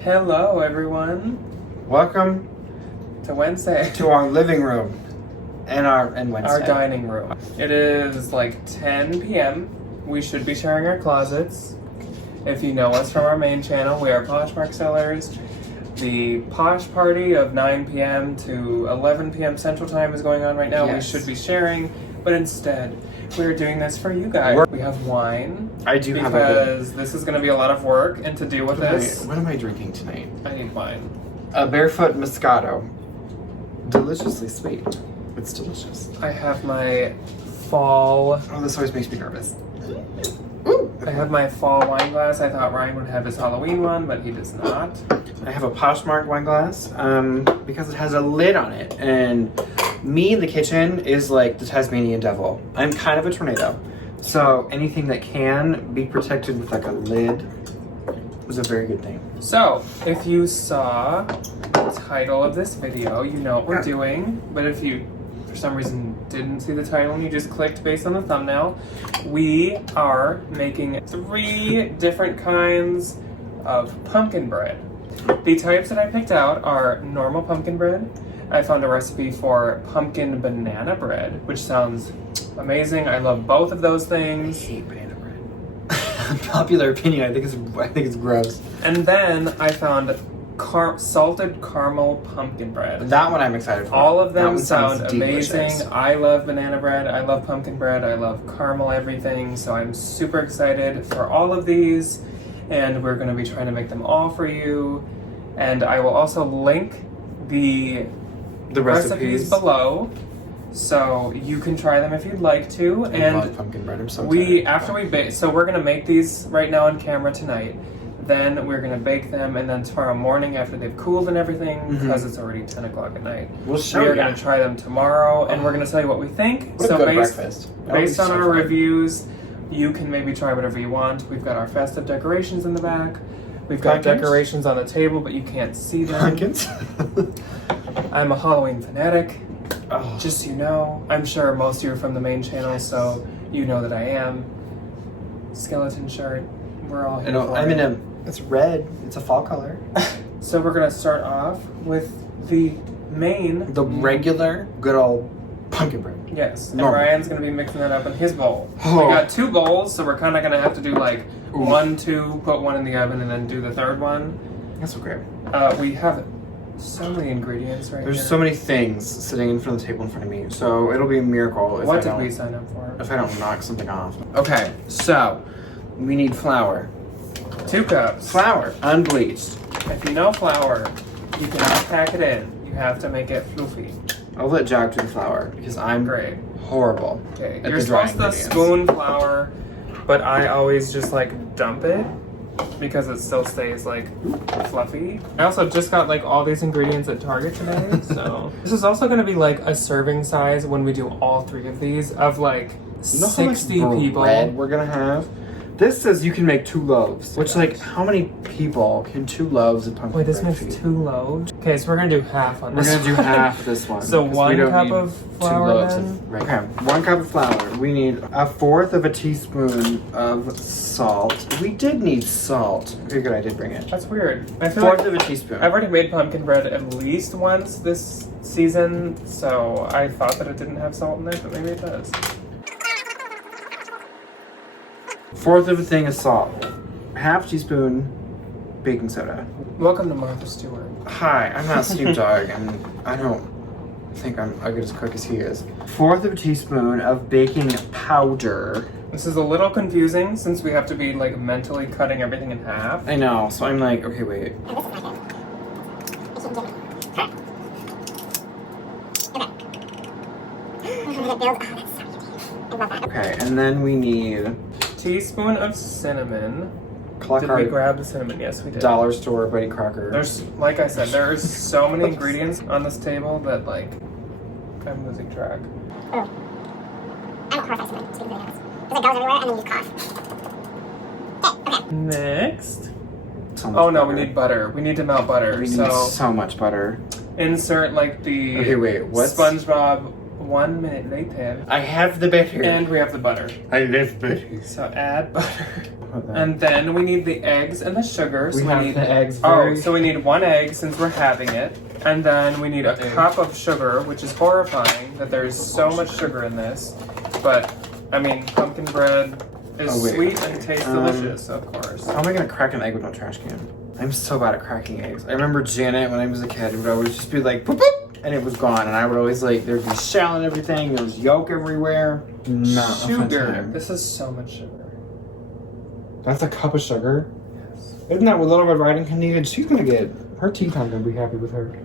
Hello, everyone. Welcome to Wednesday. to our living room and Wednesday. Our dining room. It is like 10 p.m. We should be sharing our closets. If you know us from our main channel, we are Poshmark sellers. The Posh party of 9 p.m. to 11 p.m. Central Time is going on right now. Yes. We should be sharing, but instead, we're doing this for you guys. We have wine. I do have a because this is going to be a lot of work, and to deal with this, What am I drinking tonight? I need wine. A Barefoot Moscato. Deliciously sweet. It's delicious. I have my fall. Oh, this always makes me nervous. I have my fall wine glass. I thought Ryan would have his Halloween one, but he does not. I have a Poshmark wine glass because it has a lid on it, and me in the kitchen is like the Tasmanian devil. I'm kind of a tornado, so anything that can be protected with like a lid is a very good thing. So, if you saw the title of this video, you know what we're doing. But if you, for some reason, didn't see the title and you just clicked based on the thumbnail, we are making 3 different kinds of pumpkin bread. The types that I picked out are normal pumpkin bread. I found a recipe for pumpkin banana bread, which sounds amazing. I love both of those things. I hate banana bread. Popular opinion, I think it's gross. And then I found salted caramel pumpkin bread. That one I'm excited for. All of That them one sound sounds amazing. delicious. I love banana bread. I love pumpkin bread. I love caramel everything. So I'm super excited for all of these. And we're going to be trying to make them all for you. And I will also link the recipes below, so you can try them if you'd like to. I love pumpkin bread. I'm so excited. So we're gonna make these right now on camera tonight. Then we're gonna bake them, and then tomorrow morning after they've cooled and everything, because it's already 10 o'clock at night, We'll show we're you. gonna try them tomorrow, and we're gonna tell you what we think. What a good breakfast. That would be Based on so our fun. reviews, you can maybe try whatever you want. We've got our festive decorations in the back. We've got Pumpkins? decorations on the table, but you can't see them. Pumpkins? I'm a Halloween fanatic. Oh. Just so you know, I'm sure most of you are from the main channel, so you know that I am. Skeleton shirt. We're all here for I'm it. in a. It's red. It's a fall color. So we're gonna start off with the main. The regular, good old pumpkin bread. Yes, and Normal. Ryan's gonna be mixing that up in his bowl. Oh. We got 2 bowls, so we're kind of gonna have to do like 1, 2, put one in the oven, and then do the third one. That's okay. We have so many ingredients right There's here. so many things sitting in front of the table in front of me, so it'll be a miracle if What I did don't, we sign up for? if I don't knock something off. Okay, so we need flour. 2 cups. Flour, unbleached. If you know flour, you cannot pack it in. You have to make it fluffy. I'll let Jack do the flour because I'm Great. horrible. Okay, at you're the dry supposed to ingredients. spoon flour, but I always just like dump it because it still stays like fluffy. I also just got like all these ingredients at Target today, so this is also going to be like a serving size when we do all 3 of these of like You know how much 60 people. bread we're gonna have? This says you can make 2 loaves. Which, like, how many people can 2 loaves of pumpkin Wait, this bread makes feed? 2 loaves. Okay, so we're gonna do half on We're this. gonna do one. half this one. So 'cause 1 we don't cup need of 2 flour loaves then? of right. Okay, 1 cup of flour. We need 1/4 of a teaspoon of salt. We did need salt. Okay, good, I did bring it. That's weird. I feel 1/4 like of a teaspoon. I've already made pumpkin bread at least once this season, so I thought that it didn't have salt in it, but maybe it does. 1/4 of a thing of salt. 1/2 teaspoon baking soda. Welcome to Martha Stewart. Hi, I'm not Snoop Dogg, and I don't think I'm a good as cook as he is. 1/4 of a teaspoon of baking powder. This is a little confusing since we have to be like mentally cutting everything in half. I know, so I'm like, okay, wait. Okay, and then we need Teaspoon of cinnamon. Clark Did we grab the cinnamon? Yes, we did. Dollar Store Betty Crocker. There's, like I said, there's so many ingredients on this table that like I'm losing track. Oh. I don't cough, I speak of videos. Because it goes everywhere and then you cough. Okay. Next. So much Oh no, butter. we need butter. We need to melt butter. We need So so much butter. insert like the Okay, wait, what's SpongeBob 1 minute later. I have the butter. And we have the butter. I love butter. So add butter. And then we need the eggs and the sugar. We So have need the eggs. Oh, so we need 1 egg since we're having it. And then we need a cup of sugar, which is horrifying that there's so much sugar in this. But, I mean, pumpkin bread is sweet and tastes delicious, of course. How am I gonna crack an egg with no trash can? I'm so bad at cracking eggs. I remember Janet, when I was a kid, would always just be like, boop, boop, and it was gone. And I would always like, there'd be shell and everything. There was yolk everywhere. Not a fun Sugar. time. This is so much sugar. That's a cup of sugar? Yes. Isn't that what Little Red Riding Hood needed? She's gonna get, her teeth aren't gonna be happy with her.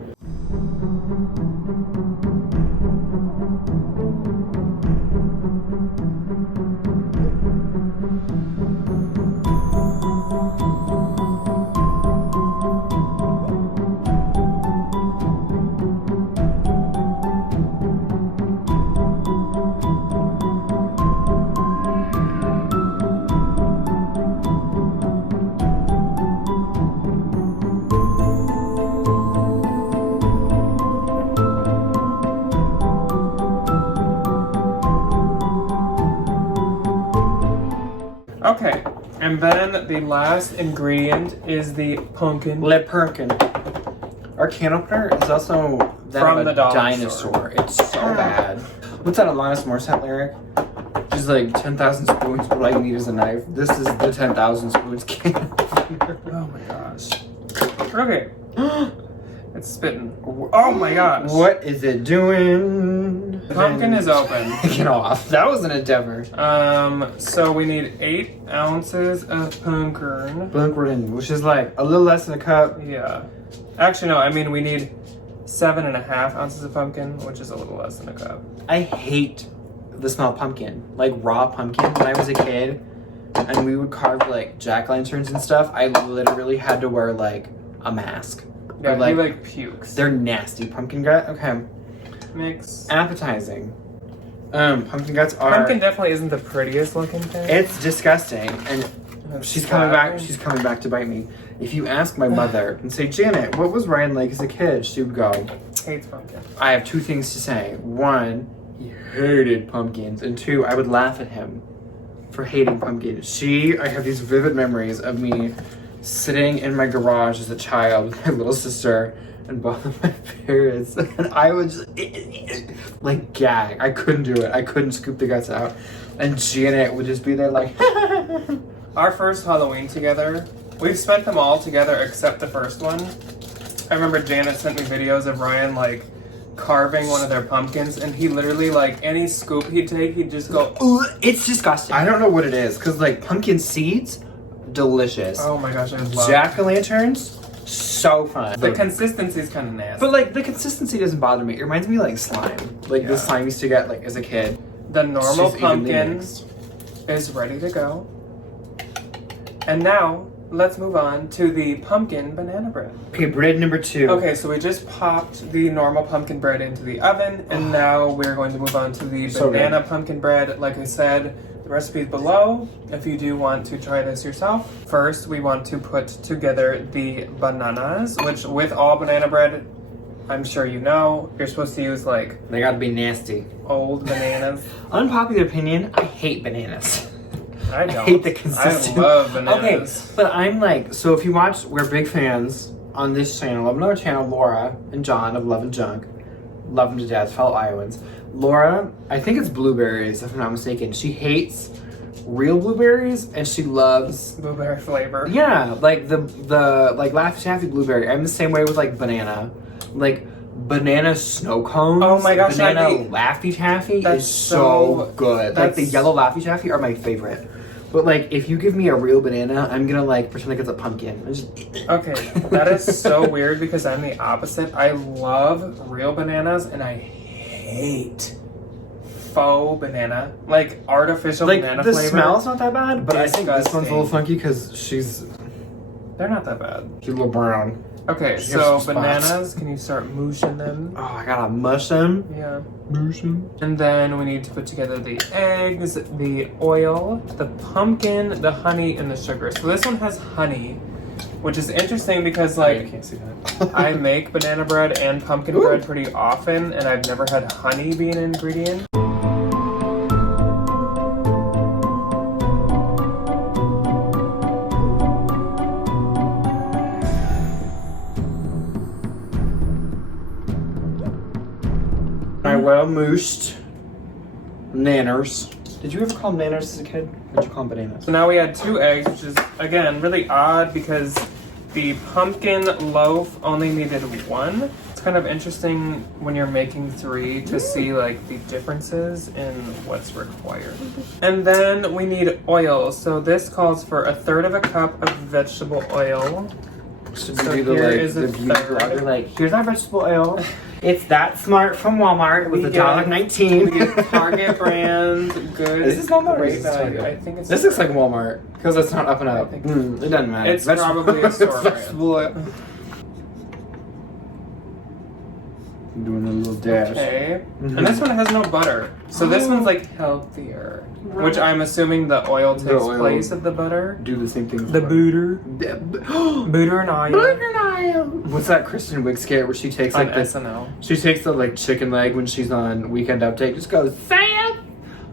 Okay, and then the last ingredient is the pumpkin. Lip Perkin. Our can opener is also that From of the a dollar dinosaur. It's so bad. What's that Alanis Morissette lyric? She's like 10,000 spoons, but all you need is a knife. This is the 10,000 spoons can opener. Oh my gosh. Okay. It's spitting. Oh my gosh. What is it doing? The pumpkin is open. Get off. That was an endeavor. So we need 8 ounces of pumpkin. Blink, which is like a little less than a cup. Yeah. Actually, no, I mean we need 7.5 ounces of pumpkin, which is a little less than a cup. I hate the smell of pumpkin. Like raw pumpkin. When I was a kid and we would carve like jack-o'-lanterns and stuff, I literally had to wear like a mask. Yeah, Or, like, he like pukes. They're nasty. Pumpkin gut? Okay. Mix. Appetizing. Pumpkin guts are... Pumpkin definitely isn't the prettiest looking thing. It's disgusting. And It's she's coming back. flat. She's coming back to bite me. If you ask my mother and say, Janet, what was Ryan like as a kid? She would go, Hates pumpkin. I have 2 things to say. 1, he hated pumpkins. And 2, I would laugh at him for hating pumpkins. I have these vivid memories of me sitting in my garage as a child with my little sister and both of my parents. And I would just, like, gag. I couldn't do it. I couldn't scoop the guts out. And Janet would just be there like, Our first Halloween together, we've spent them all together except the first one. I remember Janet sent me videos of Ryan like carving one of their pumpkins, and he literally like any scoop he'd take, he'd just go, ooh, it's disgusting. I don't know what it is, because like pumpkin seeds, delicious. oh my gosh, I love Jack-o'-lanterns, so fun. The consistency is kind of nasty. But like the consistency doesn't bother me. It reminds me of, like slime. Like the slime I used to get like as a kid. The normal It's just evenly pumpkin mixed. is ready to go. And now, let's move on to the pumpkin banana bread. Okay, bread number 2. Okay, so we just popped the normal pumpkin bread into the oven, and now we're going to move on to the So banana pumpkin bread. Like I said, the recipe is below if you do want to try this yourself. First, we want to put together the bananas, which with all banana bread, I'm sure you know, you're supposed to use like They gotta be nasty. old bananas. Unpopular opinion, I hate bananas. I don't. hate the consistency. I love bananas. Okay, but I'm like, so if you watch, we're big fans on this channel of another channel, Laura and John of Love and Junk. Love them to death, fellow Iowans. Laura, I think it's blueberries, if I'm not mistaken. She hates real blueberries and she loves, Blueberry flavor. yeah, like the like Laffy Taffy blueberry. I'm the same way with like banana. Like banana snow cones. Oh my gosh, banana I think- Laffy Taffy That's is so good. Like the that's- yellow Laffy Taffy are my favorite. But like, if you give me a real banana, I'm gonna like pretend like it's a pumpkin. I'm just... Okay, that is so weird because I'm the opposite. I love real bananas and I hate faux banana, like artificial like banana the flavor. smell's not that bad, but I think this one's a little Disgusting. funky because she's They're not that bad. a little brown. Okay, She so has some spots. bananas, can you start mooshing them? Oh, I gotta mush them. Yeah. Mush them. And then we need to put together the eggs, the oil, the pumpkin, the honey, and the sugar. So this one has honey, which is interesting because I like can't see that. I make banana bread and pumpkin Ooh. bread pretty often, and I've never had honey be an ingredient. My well moosed nanners. Did you ever call them nanners as a kid? Or did you call them bananas? So now we had 2 eggs, which is again really odd because the pumpkin loaf only needed 1. It's kind of interesting when you're making 3 to see like the differences in what's required. And then we need oil. So this calls for 1/3 cup of vegetable oil. So So we do here the, is a the beauty third. blogger, like, here's our vegetable oil. It's that smart from Walmart. It was We get- $1.19. We get Target brand, good. Is this Walmart or great is this value. Target? I think it's. This looks like Walmart because it's not up and up. I think- It doesn't matter. It's probably a store brand. vegetable oil. Doing a little dash. Okay. Mhm. And this one has no butter. So this one's like healthier. Which I'm assuming the oil takes oil. place of the butter. Do the same thing. The butter. Butter Butter and oil. What's that Kristen Wiig skit where she takes On like this? SNL. She takes the like chicken leg when she's on Weekend Update. Just goes, Sam,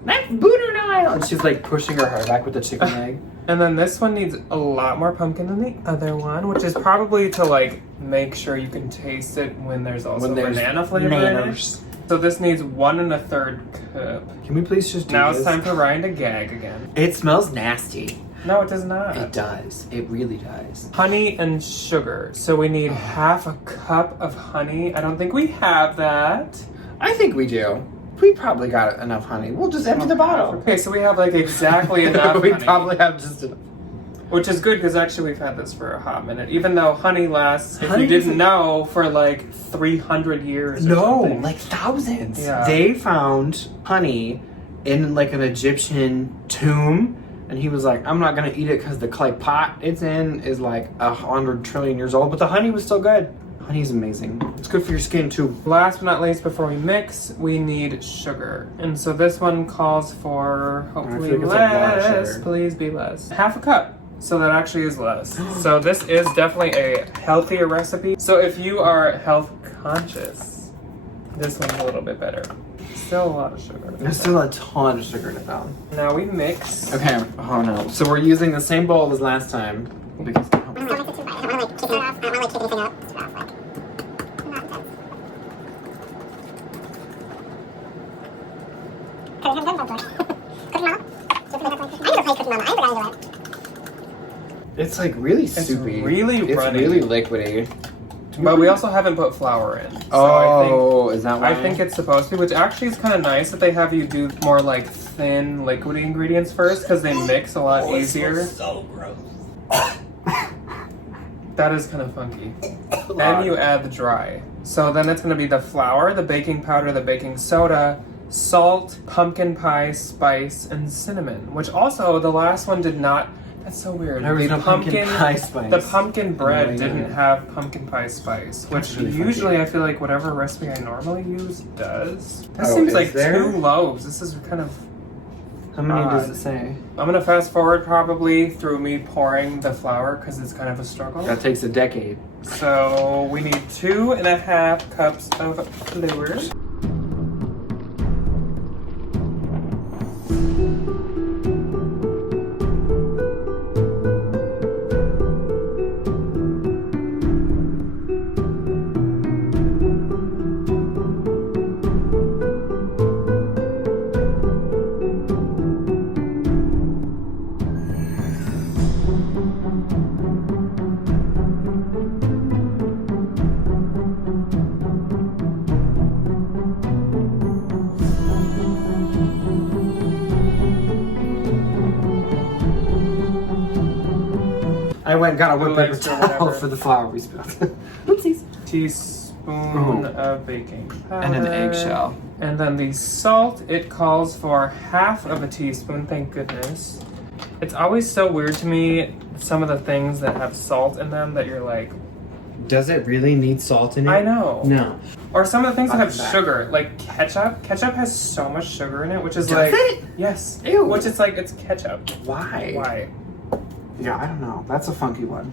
that's butter and oil, and she's like pushing her hair back with the chicken leg. And then this one needs a lot more pumpkin than the other one, which is probably to like make sure you can taste it when there's also When there's banana flavor in it. nanners. So this needs 1 1/3 cup. Can we please just do Now this? it's time for Ryan to gag again. It smells nasty. No, it does not. It does. It really does. Honey and sugar. So we need 1/2 cup of honey. I don't think we have that. I think we do. We probably got enough honey. We'll just empty the bottle. Okay, so we have like exactly enough we honey. probably have just enough. Which is good because actually we've had this for a hot minute. Even though honey lasts, if Honey you didn't doesn't- know, for like 300 years. Or No, something. like thousands. Yeah. They found honey in like an Egyptian tomb, and he was like, "I'm not gonna eat it because the clay pot it's in is like 100 trillion years old." But the honey was still good. Honey's amazing. It's good for your skin too. Last but not least, before we mix, we need sugar. And so this one calls for hopefully feel like it's a lot of less. sugar. Please be less. 1/2 cup. So that actually is less. So this is definitely a healthier recipe. So if you are health conscious, this one's a little bit better. Still a lot of sugar. There's still a ton of sugar in it though. Now we mix. Okay. Oh no. So we're using the same bowl as last time because. I want to like kick it off. I want to like kick anything up. It's off, like. Not intense. Cooking mama? Cooking mama? I never played Cooking Mama. I never got into it. It's like really It's soupy. really It's runny. really liquidy. But we also haven't put flour in. So Oh, is that why? I think it's supposed to, which actually is kind of nice that they have you do more like thin, liquidy ingredients first because they mix a lot easier. so gross. That is kind of funky. Then you add the dry. So then it's going to be the flour, the baking powder, the baking soda, salt, pumpkin pie spice, and cinnamon. Which also the last one did not. That's so weird. There was The no pumpkin pie spice. The pumpkin bread No, yeah. didn't have pumpkin pie spice, which That's really usually funky. I feel like whatever recipe I normally use does. That Oh, seems is like there? 2 loaves. This is kind of. How many does odd. it say? I'm gonna fast forward probably through me pouring the flour because it's kind of a struggle. That takes a decade. So we need 2.5 cups of flour. I went and got a wet paper Mixed or towel whatever. for the flour we spilled. Oopsies. Teaspoon Ooh. of baking powder. And an eggshell. And then the salt, it calls for 1/2 teaspoon, thank goodness. It's always so weird to me, some of the things that have salt in them that you're like, Does it really need salt in it? I know. No. Or some of the things that I'll have come back. sugar, like ketchup. Ketchup has so much sugar in it, which is Does like, it? yes. Ew. Which is like, it's ketchup. Why? Why? Yeah, I don't know. That's a funky one.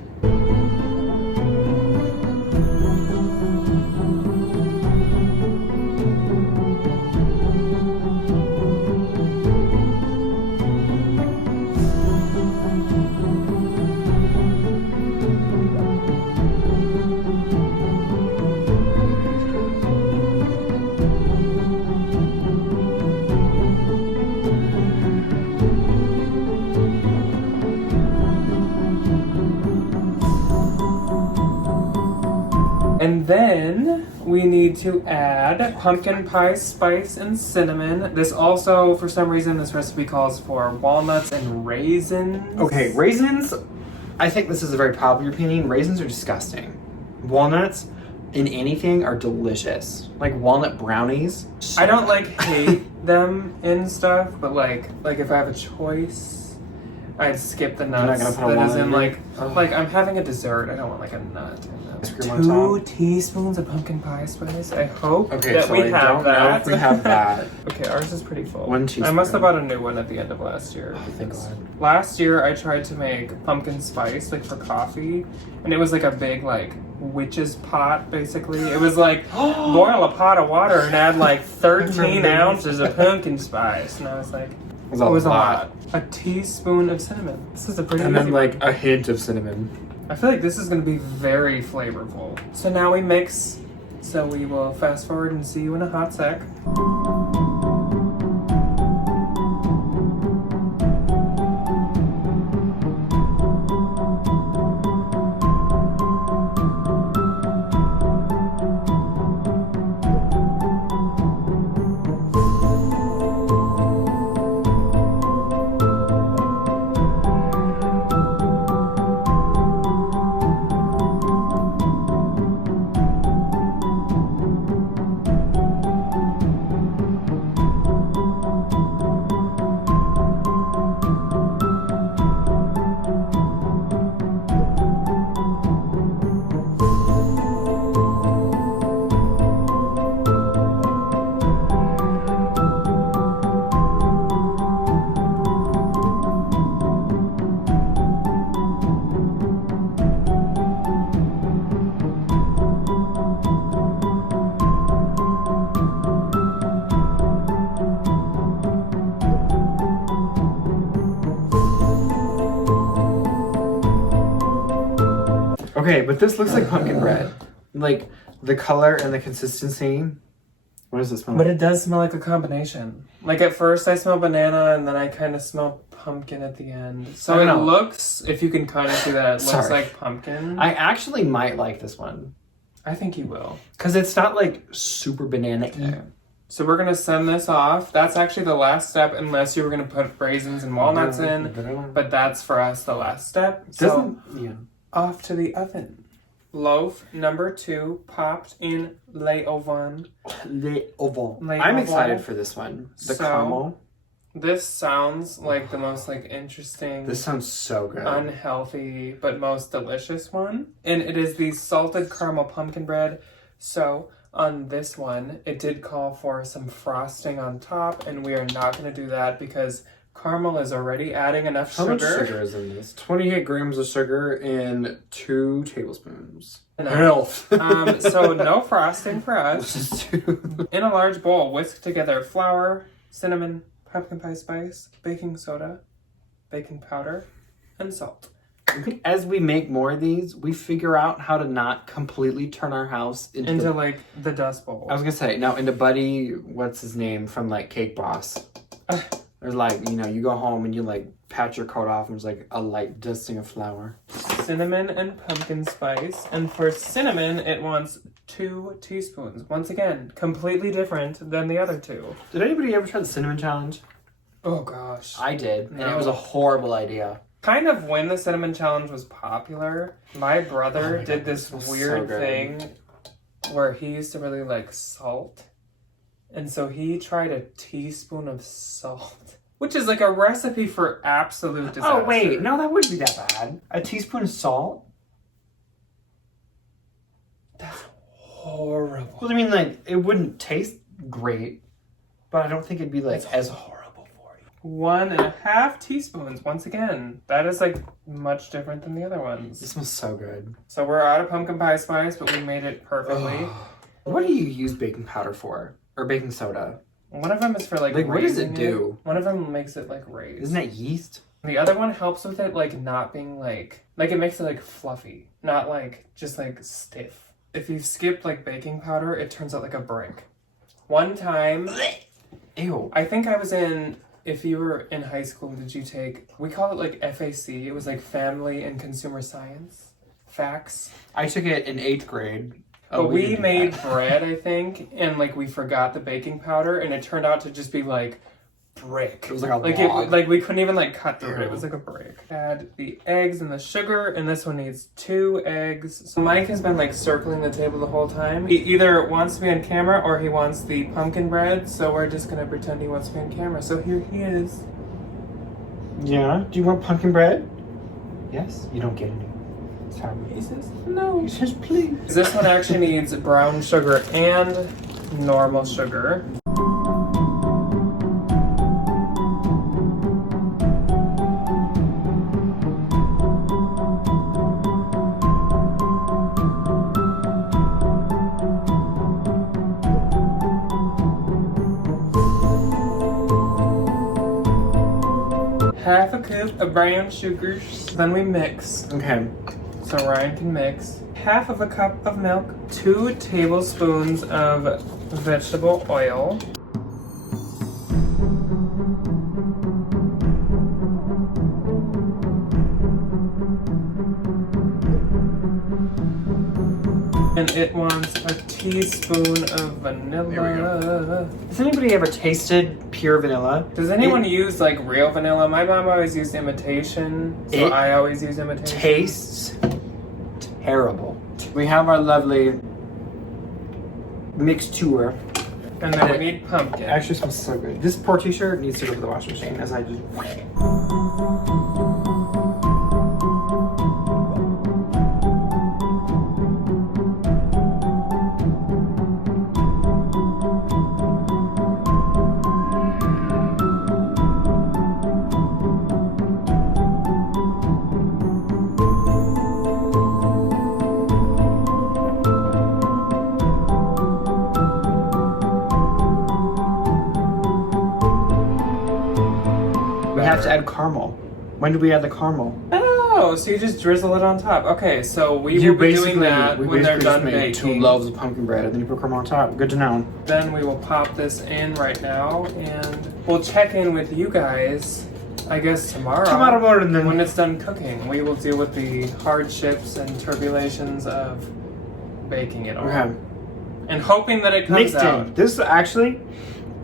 And then we need to add pumpkin pie spice and cinnamon. This also, for some reason, this recipe calls for walnuts and raisins. Okay, raisins. I think this is a very popular opinion. Raisins are disgusting. Walnuts in anything are delicious. Like walnut brownies. I don't hate them in stuff, but like if I have a choice, I'd skip the nuts. You're not gonna put a that walnut isn't in like it? I'm having a dessert. I don't want like a nut. Ice cream on 2 top. teaspoons of pumpkin pie spice. I hope Okay, that so we I have don't know that. if we have that. Okay, ours is pretty full. 1 I teaspoon. must have bought a new one at the end of last year. Oh, thank because God. Last year I tried to make pumpkin spice for coffee, and it was like a big witch's pot basically. It was boil a pot of water and add 13 ounces of pumpkin spice, and I was like, It was a lot. A teaspoon of cinnamon. This is a pretty And then easy one. a hint of cinnamon. I feel like this is going to be very flavorful. So now we mix. So we will fast forward and see you in a hot sec. Okay, but this looks like pumpkin bread. Like the color and the consistency. What does this smell But like? it does smell like a combination. At first I smell banana and then I kind of smell pumpkin at the end. So I it don't know. looks, if you can kind of see that, it looks Sorry. like pumpkin. I actually might like this one. I think you will. Because it's not super banana-y. Okay. So we're going to send this off. That's actually the last step unless you were going to put raisins and walnuts in. But that's for us the last step. So off to the oven. Loaf number 2 popped in le oven. Le oval. Le I'm oval. excited for this one. The So- caramel. This sounds like the most interesting, This sounds so good. unhealthy, but most delicious one. And it is the salted caramel pumpkin bread. So on this one, it did call for some frosting on top, and we are not going to do that because caramel is already adding enough How much sugar. sugar is in this? 28 grams of sugar and 2 tablespoons. Enough. Health. So no frosting for us. This is too. In a large bowl, whisk together flour, cinnamon, pumpkin pie spice, baking soda, baking powder, and salt. I think as we make more of these, we figure out how to not completely turn our house into the dust bowl. I was gonna say, no, into Buddy, what's his name, from Cake Boss. There's you go home and you pat your coat off and there's a light dusting of flour. Cinnamon and pumpkin spice. And for cinnamon, it wants 2 teaspoons. Once again, completely different than the other 2. Did anybody ever try the cinnamon challenge? Oh gosh. I did, and No. it was a horrible idea. Kind of when the cinnamon challenge was popular, my brother Oh my did God, this this was so weird good. thing where he used to really like salt. And so he tried a teaspoon of salt, which is a recipe for absolute disaster. Oh wait, no, that wouldn't be that bad. A teaspoon of salt? That's horrible. Well, I mean, it wouldn't taste great, but I don't think it'd be It's as horrible for you. 1.5 teaspoons. Once again, that is like much different than the other ones. This smells so good. So we're out of pumpkin pie spice, but we made it perfectly. What do you use baking powder for? Or baking soda? One of them is for like what does it raising do? One of them makes it like raise. Isn't that yeast? The other one helps with it like not being like it makes it like fluffy, not like just like stiff. If you skip like baking powder, it turns out like a brick. One time, Ew. I think I was if you were in high school, did you take, we call it like FAC, it was like Family and Consumer Science, facts. I took it in 8th grade. But we didn't do made that. bread, I think, and like we forgot the baking powder, and it turned out to just be like brick. It was like a log. Like we couldn't even like cut through it. It was like a brick. Add the eggs and the sugar, and this one needs 2 eggs. So Mike has been like circling the table the whole time. He either wants to be on camera or he wants the pumpkin bread. So we're just gonna pretend he wants to be on camera. So here he is. Yeah? Do you want pumpkin bread? Yes? You don't get any. Sorry. He says no. He says please. This one actually needs brown sugar and normal sugar. Half a cup of brown sugar. Then we mix. Okay. So Ryan can mix. Half of a cup of milk. 2 tablespoons of vegetable oil. And it wants a teaspoon of vanilla. There we go. Has anybody ever tasted pure vanilla? Does anyone use like real vanilla? My mom always used imitation, so It I always use imitation. Tastes terrible. We have our lovely mixture. And then we need pumpkin. It actually smells so good. This poor t-shirt needs to go to the washing machine as I just... We have to add caramel. When do we add the caramel? Oh, so you just drizzle it on top. Okay, so we will be doing that when they're done baking. 2 loaves of pumpkin bread and then you put caramel on top. Good to know. Then we will pop this in right now, and we'll check in with you guys, I guess tomorrow. Tomorrow morning then. When it's done cooking, we will deal with the hardships and tribulations of baking it all. Okay. And hoping that it comes Mixed out. in. This actually...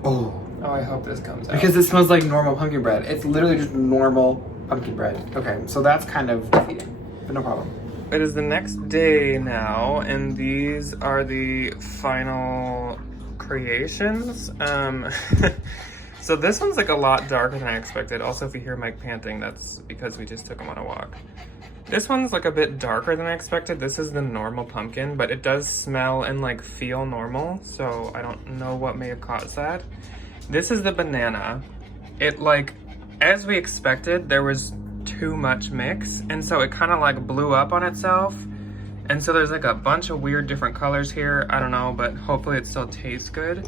Oh. Oh, I hope this comes out. Because it smells like normal pumpkin bread. It's literally just normal pumpkin bread. Okay, so that's kind of defeating, but no problem. It is the next day now, and these are the final creations. So this one's like a lot darker than I expected. Also, if you hear Mike panting, that's because we just took him on a walk. This one's like a bit darker than I expected. This is the normal pumpkin, but it does smell and like feel normal, so I don't know what may have caused that. This is the banana. It like, as we expected, there was too much mix, and so it kind of like blew up on itself. And so there's like a bunch of weird different colors here. I don't know, but hopefully it still tastes good.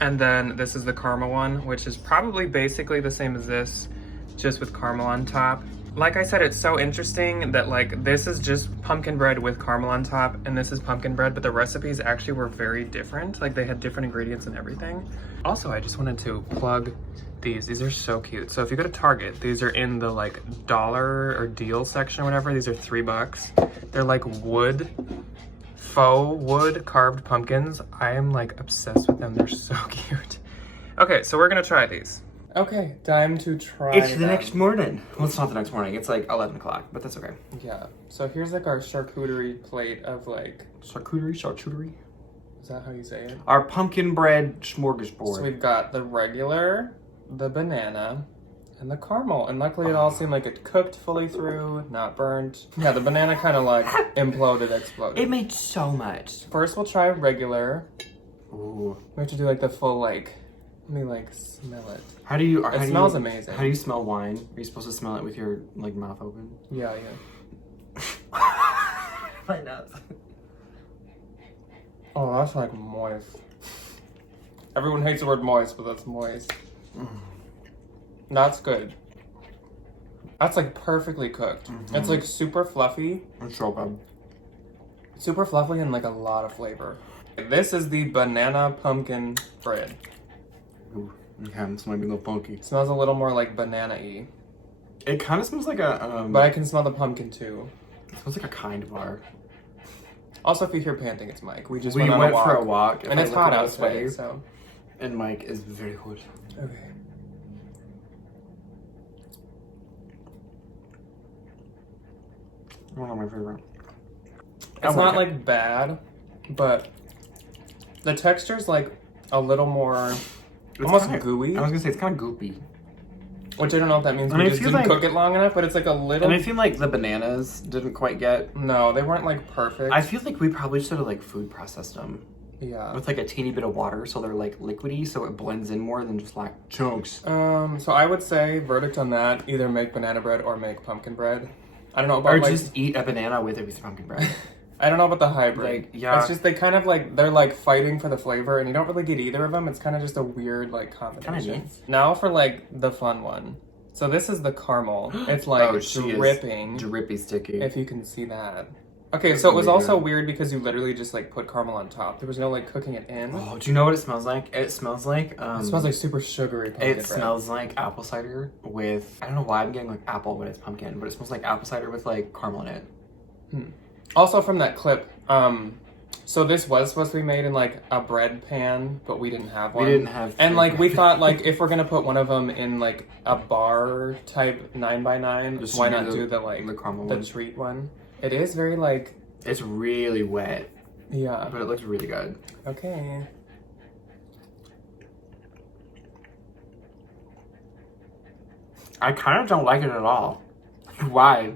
And then this is the caramel one, which is probably basically the same as this, just with caramel on top. Like I said, it's so interesting that like this is just pumpkin bread with caramel on top, and this is pumpkin bread, but the recipes actually were very different. Like they had different ingredients and everything. Also, I just wanted to plug these. These are so cute. So if you go to Target, these are in the like dollar or deal section or whatever. These are $3. They're like wood, faux wood carved pumpkins. I am like obsessed with them. They're so cute. Okay, so we're gonna try these. Okay, time to try It's the them. next morning. Well, it's not the next morning. It's like 11 o'clock, but that's okay. Yeah, so here's like our charcuterie plate of like, Charcuterie. is that how you say it? Our pumpkin bread smorgasbord. So we've got the regular, the banana, and the caramel. And luckily it all seemed like it cooked fully through, not burnt. Yeah, the banana kind of like imploded, exploded. It made so much. First we'll try regular. Ooh. We have to do like the full like Let me like smell it. How do you? It smells amazing. How do you smell wine? Are you supposed to smell it with your like mouth open? Yeah. My nose. Oh, that's like moist. Everyone hates the word moist, but that's moist. That's good. That's like perfectly cooked. It's like super fluffy. It's so good. Super fluffy and like a lot of flavor. This is the banana pumpkin bread. Ooh, okay, this might be a little funky. It smells a little more like banana-y. It kind of smells like a But I can smell the pumpkin too. It smells like a kind bar. Also, if you hear panting, it's Mike. We just We went on went a walk. for a walk, And it's hot out today, so. And Mike is very hot. Okay. One of my favorite. It's not like bad, but the texture's like a little more almost gooey. I was gonna say it's kind of goopy. Which I don't know what that means. And We I just feel didn't like- cook it long enough, but it's like a little. And I feel like the bananas didn't quite get. No, they weren't like perfect. I feel like we probably should have like food processed them Yeah. with like a teeny bit of water, so they're like liquidy, so it blends in more than just like chunks. So I would say verdict on that: either make banana bread or make pumpkin bread. I don't know about Or like. just eat a banana with a piece of pumpkin bread. I don't know about the hybrid. Like, yeah. It's just they kind of like they're like fighting for the flavor, and you don't really get either of them. It's kind of just a weird like combination. neat. Now for like the fun one. So this is the caramel. It's like she is dripping. drippy sticky. If you can see that. Okay, That's so it was really also good. weird because you literally just like put caramel on top. There was no like cooking it in. Oh, do you know what it smells like? It smells like It smells like super sugary pumpkin it bread. smells like apple cider with, I don't know why I'm getting like apple when it's pumpkin, but it smells like apple cider with like caramel in it. Also from that clip, so this was supposed to be made in like a bread pan, but we didn't have one. We didn't have And food. like we thought like if we're gonna put one of them in like a bar type 9x9, Just why do not the- do the like the caramel the one. treat one? It is very like It's really wet, yeah. but it looks really good. Okay. I kind of don't like it at all. Why?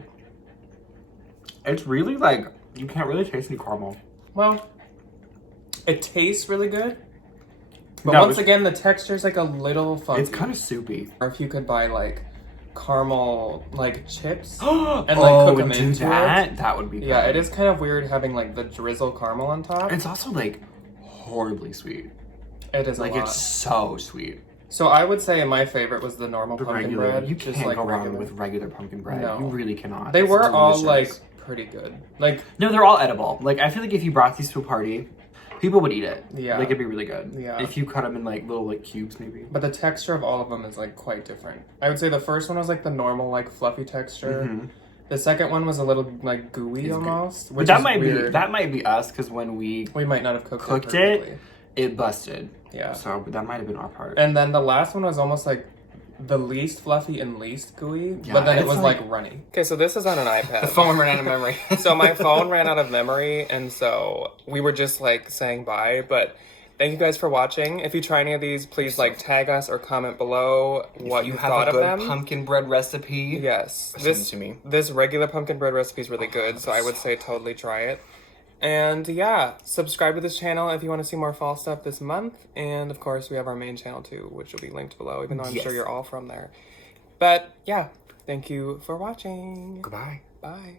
It's really like, you can't really taste any caramel. Well, it tastes really good. But No, once again, the texture's like a little funky. It's kind of soupy. Or if you could buy like caramel like chips And and like cook them do into that? it. That would be good. Yeah, it is kind of weird having like the drizzle caramel on top. It's also like horribly sweet. It is Like a lot. it's so sweet. So I would say my favorite was the normal The pumpkin regular, bread. you just can't like go wrong regular. with regular pumpkin bread. No. You really cannot. They It's were all delicious. like pretty good. Like No, they're all edible. Like I feel like if you brought these to a party, people would eat it. Yeah. Like it'd be really good. Yeah. If you cut them in like little like cubes maybe. but the texture of all of them is like quite different. I would say the first one was like the normal like fluffy texture. Mhm. The second one was a little like gooey It's almost, But which that is might weird. be that might be us because when we We might not have cooked perfectly. it busted. Yeah. So but that might have been our part. And then the last one was almost like the least fluffy and least gooey, Yeah, but then it it's was like- like runny. Okay, so this is on an iPad. The phone ran out of memory. So my phone ran out of memory, and so we were just like saying bye. But thank you guys for watching. If you try any of these, please like tag us or comment below what you thought of them. pumpkin bread recipe. Yes, Send it this to me. this regular pumpkin bread recipe is really good, so I would say totally try it. And yeah, subscribe to this channel if you want to see more fall stuff this month. And of course, we have our main channel too, which will be linked below, even though I'm Yes. sure you're all from there. But yeah, thank you for watching. Goodbye. Bye.